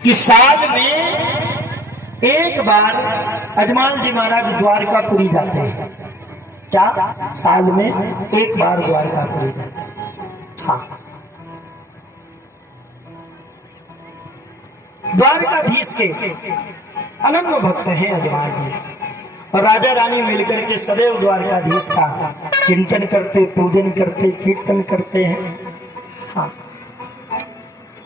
कि साल में एक बार अजमाल जी महाराज द्वारकापुरी जाते हैं। क्या साल में एक बार द्वारकापुरी जाते हैं? हाँ, द्वारकाधीश के अनन्य भक्त हैं अजमाल जी, और राजा रानी मिलकर के सदैव द्वारकाधीश का चिंतन करते, पूजन करते, कीर्तन करते हैं। हाँ,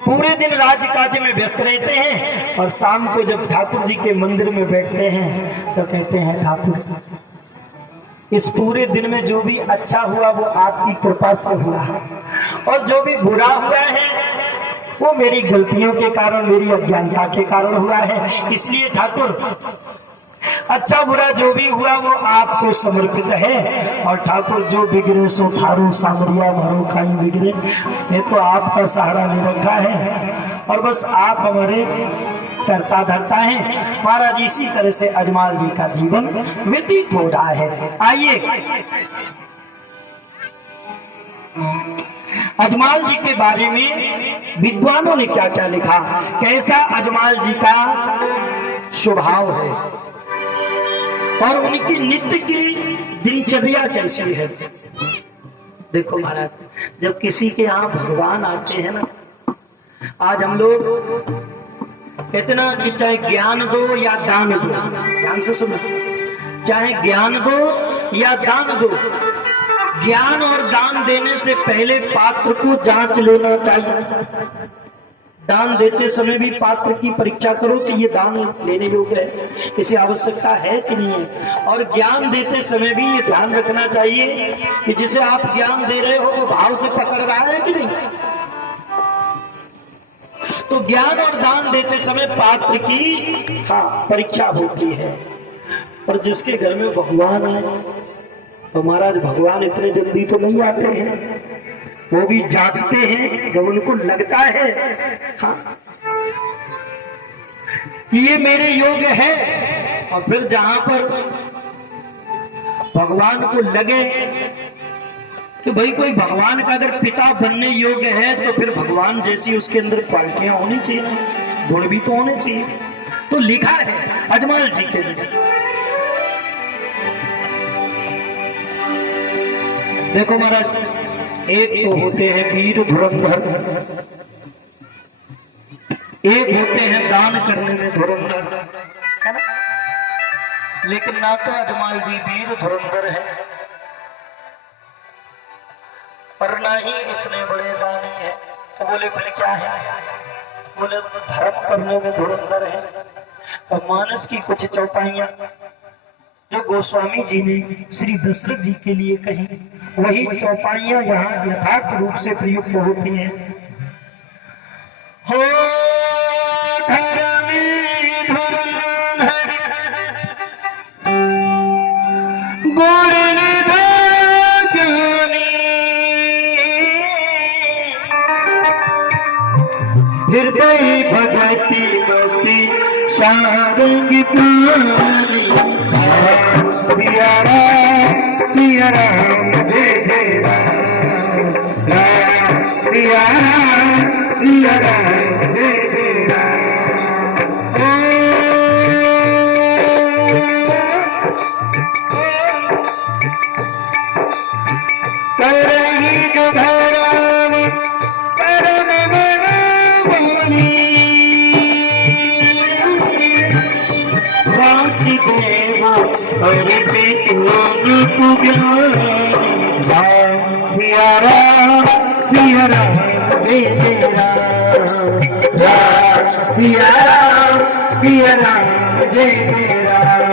पूरे दिन राज्य काज में व्यस्त रहते हैं, और शाम को जब ठाकुर जी के मंदिर में बैठते हैं तो कहते हैं, ठाकुर इस पूरे दिन में जो भी अच्छा हुआ वो आपकी कृपा से हुआ है, और जो भी बुरा हुआ है वो मेरी गलतियों के कारण, मेरी अज्ञानता के कारण हुआ है। इसलिए ठाकुर अच्छा बुरा जो भी हुआ वो आपको समर्पित है, और ठाकुर जो बिगड़े सो थारू सामरिया मारो खाई बिगड़े, ये तो आपका सहारा ले रखा है, और बस आप हमारे करता धरता है। महाराज इसी तरह से अजमाल जी का जीवन व्यतीत हो रहा है। आइए अजमाल जी के बारे में विद्वानों ने क्या क्या लिखा, कैसा अजमाल जी का स्वभाव है, और उनकी नित्य की दिनचर्या कैसी है। देखो महाराज, जब किसी के यहाँ भगवान आते हैं ना, आज हम लोग कहते ना कि चाहे ज्ञान दो या दान दो, ध्यान से सुनो, चाहे ज्ञान दो या दान दो, ज्ञान और दान देने से पहले पात्र को जांच लेना चाहिए। दान देते समय भी पात्र की परीक्षा करो कि ये दान लेने योग्य है, इसे आवश्यकता है कि नहीं है। और ज्ञान देते समय भी ये ध्यान रखना चाहिए कि जिसे आप ज्ञान दे रहे हो वो भाव से पकड़ रहा है कि नहीं। तो ज्ञान और दान देते समय पात्र की परीक्षा होती है। पर जिसके घर में भगवान आए तो महाराज भगवान इतने जल्दी तो नहीं आते हैं, वो भी जांचते हैं जब उनको लगता है कि ये मेरे योग्य है। और फिर जहां पर भगवान को लगे कि भाई कोई भगवान का अगर पिता बनने योग्य है तो फिर भगवान जैसी उसके अंदर क्वालिटियां होनी चाहिए, गुण भी तो होने चाहिए। तो लिखा है अजमाल जी के लिए, देखो महाराज, एक तो होते हैं वीर धुरंधर, एक होते हैं दान करने में धुरंधर, है ना। लेकिन ना तो अजमाल जी वीर धुरंधर है और ना ही इतने बड़े दानी है। तो बोले फिर क्या है? बोले धर्म करने में धुरंधर है। और मानस की कुछ चौपाइयां जो गोस्वामी जी ने श्री दशरथ जी के लिए कही, वही चौपाइयां यहाँ यथार्थ रूप से प्रयुक्त होती हैं। हो हृदय भगती मोती सारंग प्राणी, सिया राम जय जय राम, सिया राम जय जय राम। करही जो धराम परम मनोमणि, वासुदेव हरि सिया राम जय जय राम, सिया राम जय जय राम।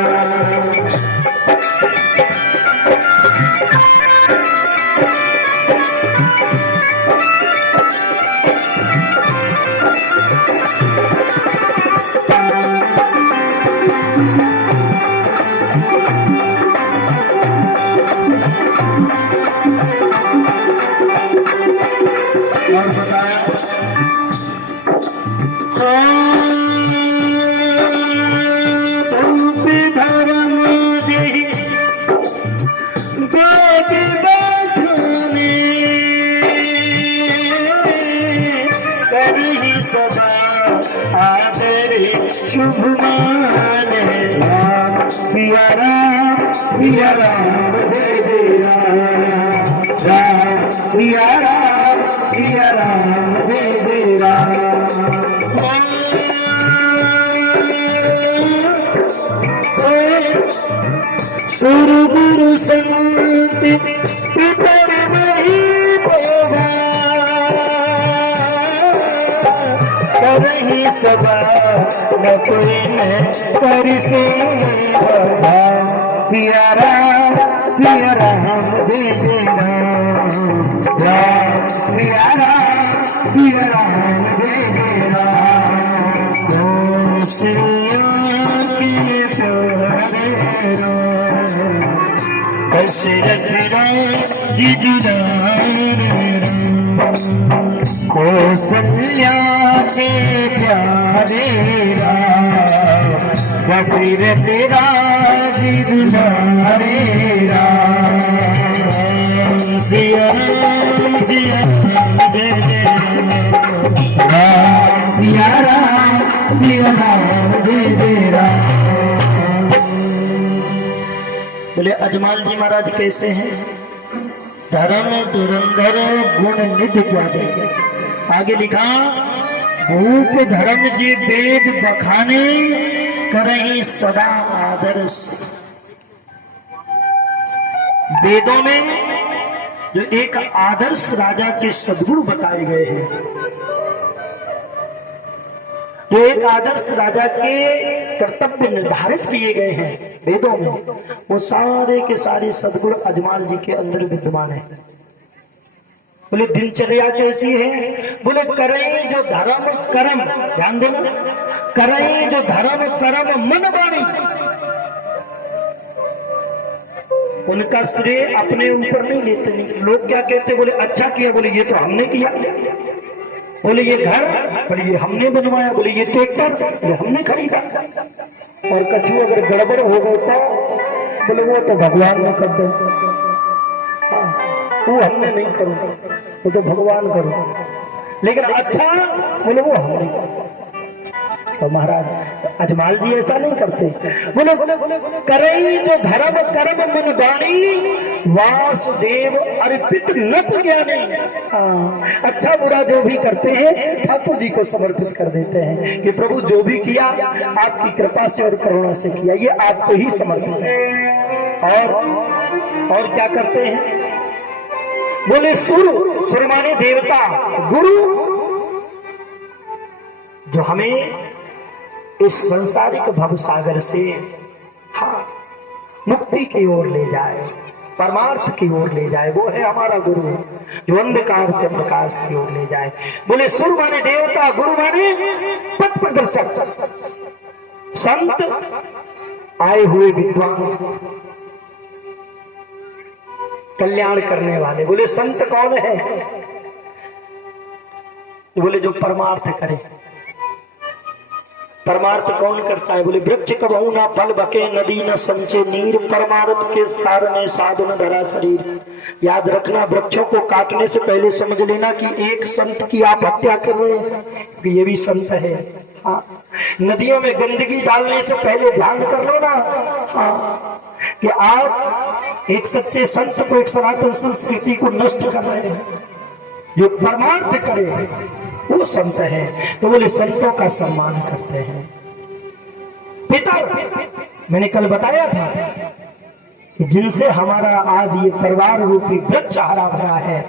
धर्म जी तेरे शुभ माने। राम सिया राम जय जय राम। राम सिया राम जय जय राम। सुर गुरु संत पितर वही बोला, करही सदा न कोई न कर से। सिया राम जय जय राम। राम सिया राम जय जय राम। सिया के प्यारे राम, दशरथ जी दुलारे राम। कौशल्या के प्यारे राम, दशरथ जी दुलारे राम। सिया जय जय राम। सिया राम जय जय राम। बोले अजमाल जी महाराज कैसे हैं? धर्म धुरंधर गुण निधि ज्ञाने। आगे लिखा, भूप धर्म जी वेद बखाने, करही सदा आदर्श। वेदों में जो एक आदर्श राजा के सद्गुण बताए गए हैं, जो एक आदर्श राजा के कर्तव्य निर्धारित किए गए हैं वेदों में, वो सारे के सारे सद्गुण अजमाल जी के अंदर विद्यमान है। बोले दिनचर्या कैसी है? बोले करें जो धर्म कर्म, ध्यान देना, करें जो धर्म कर्म मन वाणी। उनका श्रेय अपने ऊपर नहीं लेते। नहीं, लोग क्या कहते? बोले अच्छा किया, बोले ये तो हमने किया। बोले ये घर, बोले ये हमने बनवाया। बोले ये ट्रैक्टर, ये हमने खरीदा। और कछु अगर गड़बड़ हो गया तो बोले वो तो भगवान ने कर दो। वो हमने नहीं करो, वो तो भगवान करो। लेकिन अच्छा बोले वो हमने। तो महाराज अजमाल जी ऐसा नहीं करते। बोले करई जो धर्म कर्म मन वाणी, वासुदेव अर्पित नप ज्ञानी। अच्छा बुरा जो भी करते हैं ठाकुर जी को समर्पित कर देते हैं कि प्रभु जो भी किया आपकी कृपा से और करुणा से किया, ये आपको ही समर्पित है। और क्या करते हैं? बोले सुर माने देवता, गुरु जो हमें इस संसारिक भव सागर से मुक्ति की ओर ले जाए, परमार्थ की ओर ले जाए, वो है हमारा गुरु, जो अंधकार से प्रकाश की ओर ले जाए। बोले सुर माने देवता, गुरु माने पथ प्रदर्शक, संत आए हुए विद्वान, कल्याण करने वाले। बोले संत कौन है? बोले जो परमार्थ करे। परमार्थ कौन करता है? बोले वृक्ष कबहू ना फल बके, नदी न संचे नीर, परमार्थ के कारण साधु न धरा शरीर। याद रखना, वृक्षों को काटने से पहले समझ लेना कि एक संत की आप हत्या कर रहे हैं, कि ये भी संत है। हाँ, नदियों में गंदगी डालने से पहले ध्यान कर लो ना, हाँ, कि आप एक सच्चे संत को, एक सनातन संस्कृति को नष्ट कर रहे हैं। जो परमार्थ करे वो संत है। तो बोले संतों का सम्मान करते हैं। पितर मैंने कल बताया था कि जिनसे हमारा आज ये परिवार रूपी वृक्ष हरा भरा है,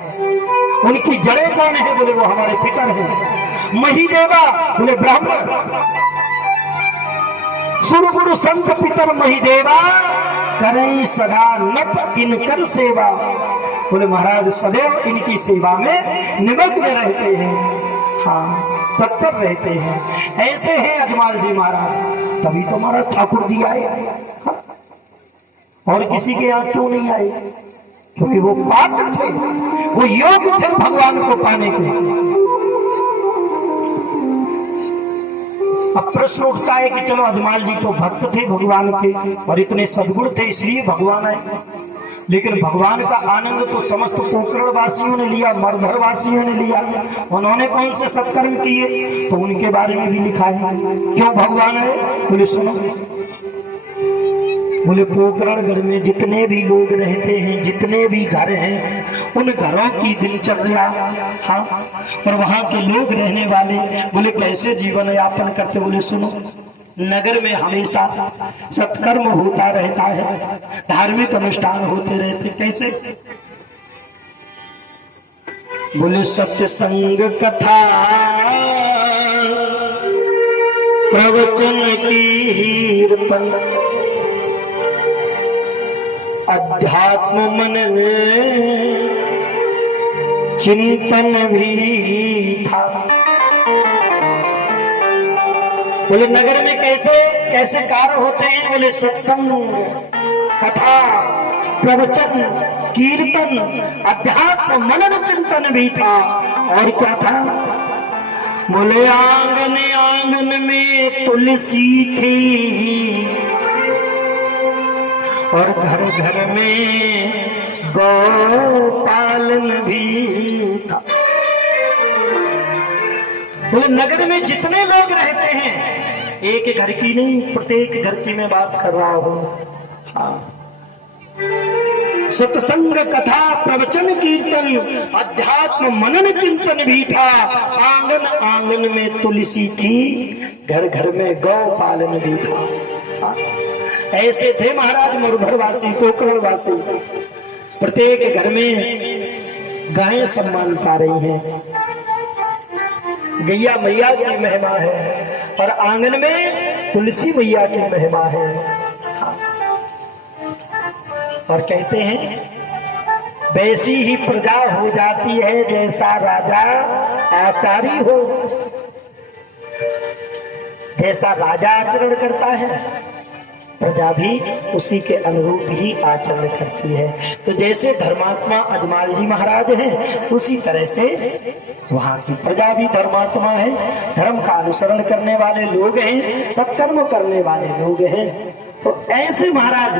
उनकी जड़ें कौन है? बोले वो हमारे पितर हैं। महिदेवा बोले ब्राह्मण, सुर गुरु संत पितर महिदेवा, करें सदा नप इनकर सेवा। बोले महाराज सदैव इनकी सेवा में निमग्न रहते हैं, हाँ, तत्पर रहते हैं। ऐसे हैं अजमाल जी महाराज, तभी तो हमारा ठाकुर जी आए। हाँ? और किसी के यहाँ क्यों नहीं आए? क्योंकि वो पात्र थे, वो योग्य थे भगवान को पाने के। अब प्रश्न उठता है कि चलो अजमाल जी तो भक्त थे भगवान के और इतने सद्गुण थे इसलिए भगवान आए। लेकिन भगवान का आनंद तो समस्त पोकरण वासियों ने लिया, मरधर वासियों ने लिया। उन्होंने कौन से सत्कर्म किए, तो उनके बारे में भी लिखा है। क्यों भगवान है, बोले सुनो। बोले पोकरणगढ़ में जितने भी लोग रहते हैं, जितने भी घर हैं, उन घरों की दिनचर्या, हाँ, और वहां के लोग रहने वाले बोले कैसे जीवन यापन करते। बोले सुनो, नगर में हमेशा सत्कर्म होता रहता है, धार्मिक अनुष्ठान होते रहते। कैसे, बोले सत्संग कथा प्रवचन कीर्तन अध्यात्म मनन चिंतन भी था। बोले नगर में कैसे कैसे कार्य होते हैं। बोले सत्संग कथा प्रवचन कीर्तन अध्यात्म मनन चिंतन भी था। और क्या था, बोले आंगन आंगन में तुलसी थी और घर घर में गौपालन भी था। बोले नगर में जितने लोग रहते हैं, एक घर की नहीं, प्रत्येक घर की मैं बात कर रहा हूं। हाँ, सत्संग कथा प्रवचन कीर्तन अध्यात्म मनन चिंतन भी था। आंगन आंगन में तुलसी थी, घर घर में गौपालन भी था। हाँ, ऐसे थे महाराज मरुधरवासी, पोकरणवासी। प्रत्येक घर में गायें सम्मान पा रही हैं, गैया मैया की महिमा है, और आंगन में तुलसी मैया की महिमा है। हाँ। और कहते हैं वैसी ही प्रजा हो जाती है जैसा राजा आचारी हो। जैसा राजा आचरण करता है, प्रजा भी उसी के अनुरूप ही आचरण करती है। तो जैसे धर्मात्मा अजमाल जी महाराज हैं, उसी तरह से वहां की प्रजा भी धर्मात्मा है, धर्म का अनुसरण करने वाले लोग हैं, सत्कर्म करने वाले लोग हैं। तो ऐसे महाराज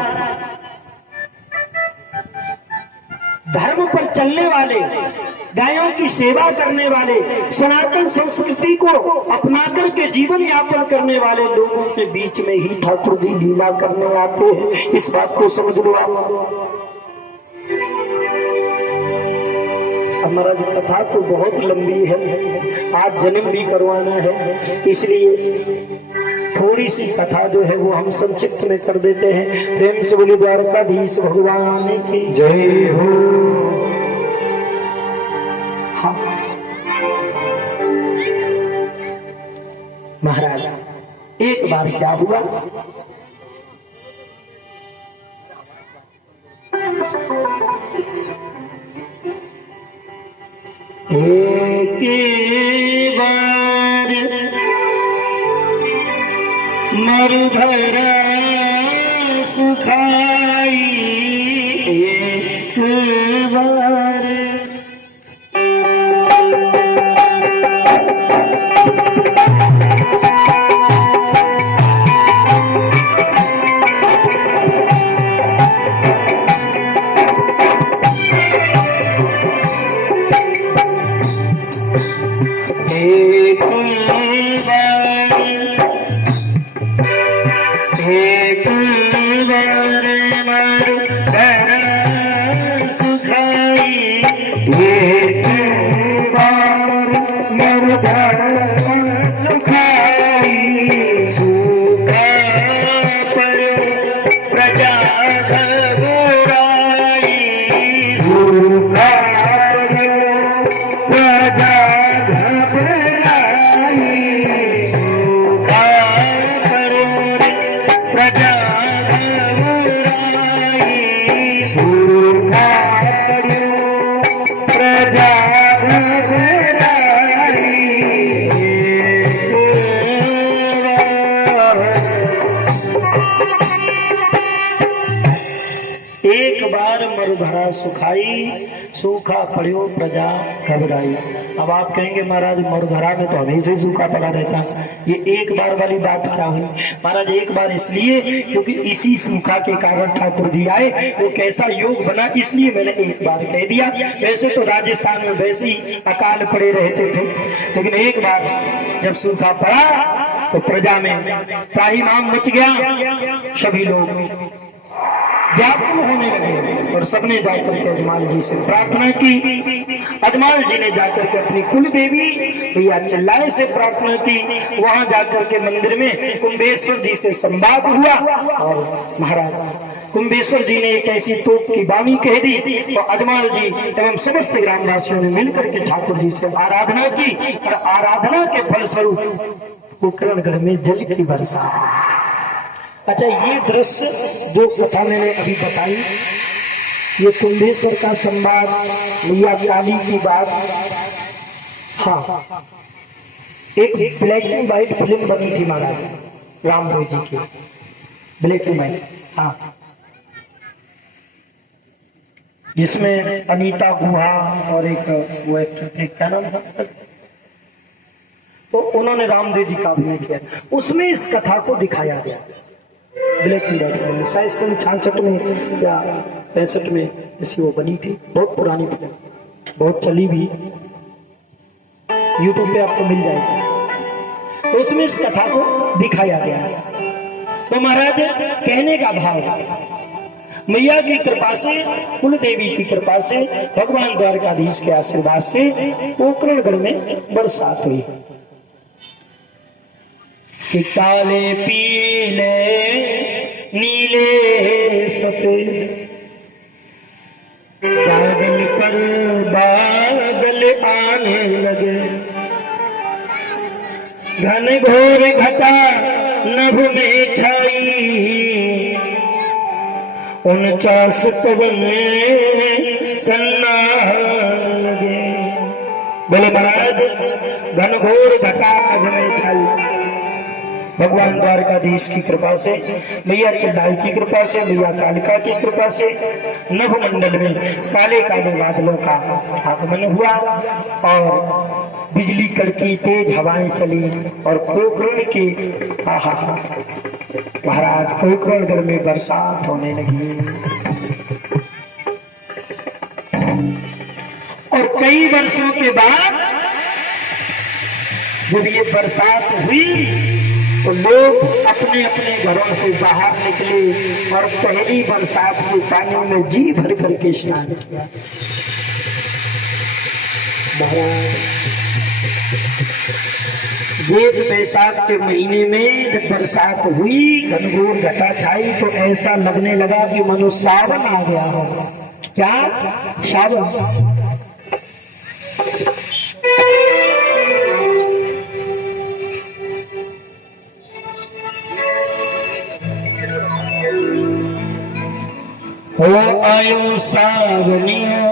धर्म पर चलने वाले, गायों की सेवा करने वाले, सनातन संस्कृति को अपना करके जीवन यापन करने वाले लोगों के बीच में ही ठाकुर जी लीला करने आते हैं। इस बात को समझ लो आप। हमारा जो कथा तो बहुत लंबी है, आज जन्म भी करवाना है, इसलिए थोड़ी सी कथा जो है वो हम संक्षिप्त में कर देते हैं। प्रेम से बोली द्वारकाधीश भगवान की जय हो। हाँ महाराज, एक बार क्या हुआ, एक बार मरुधर सुखाई, एक बार सुखाई, सूखा पड़ियो प्रजा घबराई। अब आप कहेंगे महाराज मोरघरा में तो हमेशा ही सूखा पड़ा रहता है, ये एक बार वाली बात क्या हुई? महाराज एक बार इसलिए क्योंकि इसी सूखा के कारण ठाकुर जी आए, वो कैसा योग बना इसलिए मैंने एक बार कह दिया। वैसे तो राजस्थान में वैसे ही अकाल पड़े रहते थे, लेकिन एक बार जब सूखा पड़ा तो प्रजा में त्राहिमाम मच गया, सभी लोग व्याकुल होने लगे और सबने जाकर के अजमाल जी से प्रार्थना की। अजमाल जी ने जाकर के अपनी कुल देवी भैया चिल्लाए से प्रार्थना की। वहां जाकर के मंदिर में कुंभेश्वर जी से संवाद हुआ और महाराज कुंभेश्वर जी ने एक ऐसी तोप की वाणी कह दी तो अजमाल जी एवं समस्त ग्रामवासियों ने मिलकर के ठाकुर जी से आराधना की और आराधना के फलस्वरूप कुकरणगढ़ में जल की वर्षा। अच्छा, ये दृश्य जो कथा मैंने अभी बताई, ये कुंभेश्वर का संवाद, मैया काली की बात। हाँ, एक ब्लैक एंड व्हाइट फिल्म बनी थी महाराज रामदेव जी की, ब्लैक एंड व्हाइट, हाँ, जिसमें अनीता गुहा और एक वो एक्टर थे, क्या नाम था, तो उन्होंने रामदेव जी का अभिनय किया। उसमें इस कथा को दिखाया गया ब्लैक एंड व्हाइट में, शायद सन 66 में या 65 में ऐसी वो बनी थी। बहुत पुरानी फिल्म, बहुत चली भी, यूट्यूब पे आपको मिल जाएगी। तो उसमें इस कथा को दिखाया गया है। तो महाराज कहने का भाव, मैया की कृपा से, कुल देवी की कृपा से, भगवान द्वारकाधीश के आशीर्वाद से पोखरणगढ़ में बरसात हुई कि काले पीले नीले सफेद बादल पर बादल आने लगे, घन घोर घटा नभ में छाई, 49 पवन सन्नाहने लगे। बोले महाराज, घन घोर घटा नभ में छाई, भगवान द्वारकाधीश की कृपा से, मैया चंडाल की कृपा से, मैया कालिका की कृपा से नभ मंडल में काले काले बादलों का आगमन हुआ और बिजली कड़की, तेज हवाएं चली और पोखरण के महाराज पोखरणगढ़ में बरसात होने लगी। और कई वर्षों के बाद जब ये बरसात हुई तो लोग अपने अपने घरों से बाहर निकले और पहली बरसात के पानी में जी भर करके स्नान किया। जेठ बैसाख के महीने में जब बरसात हुई, घनघोर घटा छाई, तो ऐसा लगने लगा कि मनो सावन आ गया हो। क्या सावन? हो आयो सावनियो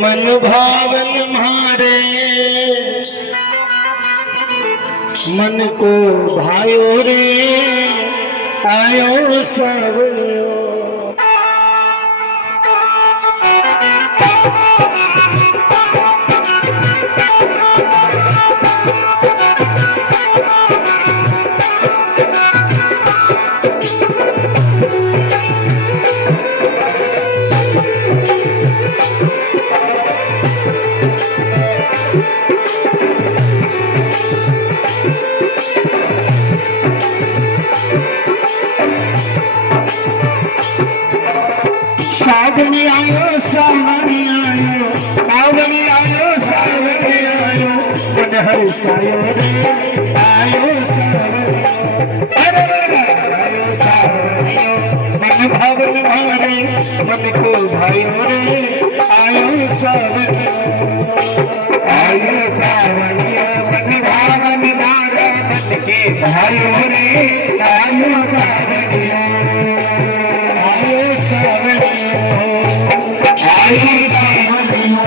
मन भावन मारे, मन को भायो रे आयो सावनियो। सावनी आयो सावनी आयो, सावनी आयो सावनी आयो, मन हर्षायो रे आयो सावनी, आयो सावनियो मन भावन मारे, मन को भाइयो रे आयो सावनियो, आयो सावनियो मन भावन मारे, मन के भाइयो रे आयो सावनियो, आयो सावनियो, आयो सावनियो।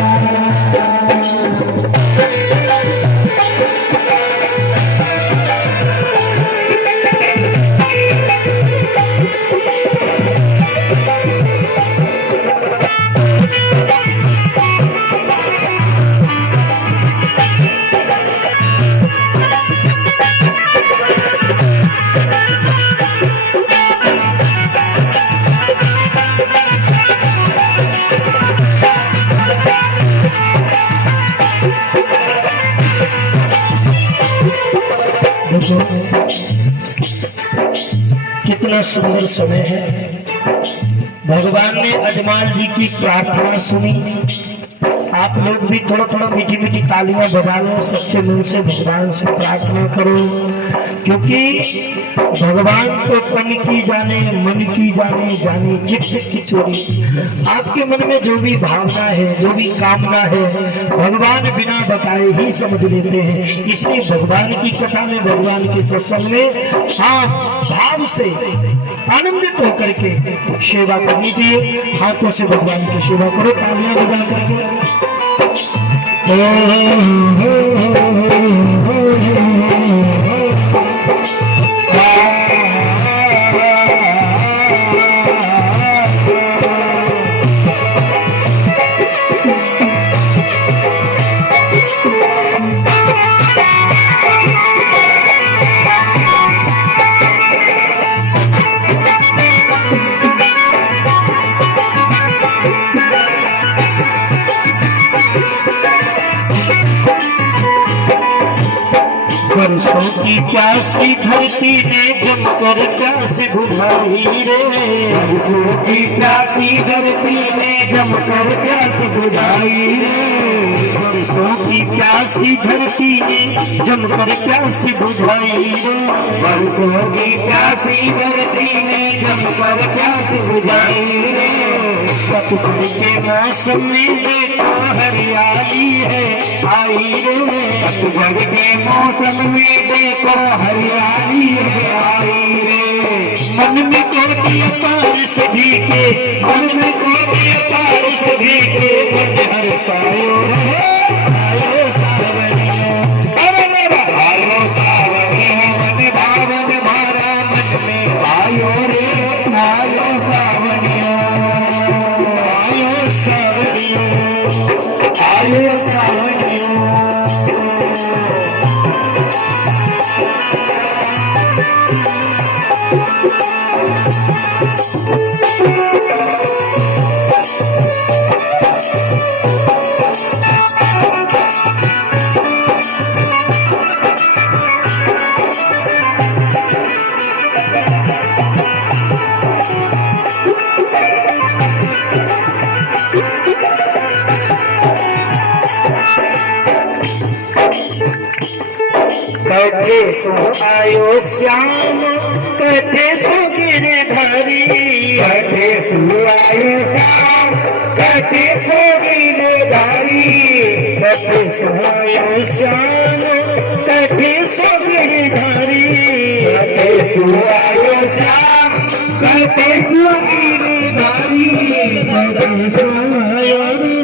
कितना सुंदर समय है। भगवान ने अजमाल जी की प्रार्थना सुनी। आप लोग भी थोड़ा थोड़ा मीठी मीठी तालियां बजा लो, सच्चे मन से भगवान से प्रार्थना करो, क्योंकि भगवान को तन की जाने मन की जाने, जाने चित्त की चोरी। आपके मन में जो भी भावना है, जो भी कामना है, भगवान बिना बताए ही समझ लेते हैं। इसलिए भगवान की कथा में, भगवान के सत्संग में हाँ भाव से आनंदित होकर के सेवा करनी चाहिए। हाथों से भगवान की सेवा करो, तालियां बजा करके। बरसों की प्यासी धरती ने जमकर प्यास बुझाई रे, बरसों की प्यासी धरती ने जमकर प्यास बुझाई रे, बरसों की प्यासी धरती ने जमकर प्यास बुझाई रे, बरसों की प्यासी धरती ने जमकर प्यास बुझाई रे। पतझड़ के मौसम में देखो हरियाली है आई रे, पतझड़ के मौसम में देखो हरियाली है आई रे। मन में कोटि अपार सभी के, मन में कोटि अपार सभी के, मन हर्षायो रहे आयो सावरियो, आयो सावरियो, मन भावन मारा मन में आयो रे, आयो सावरियो, आयो सावरियो, आयो सावरियो। कथे सो आयो श्याम, कथे सो गिरधारी, कथे सो आयो श्याम, कथे सो गिरधारी, कथे सो आयो श्याम, कथे सो गिरधारी, कथे सो आयो श्याम, कथे सो गिरधारी, कथे सो आयो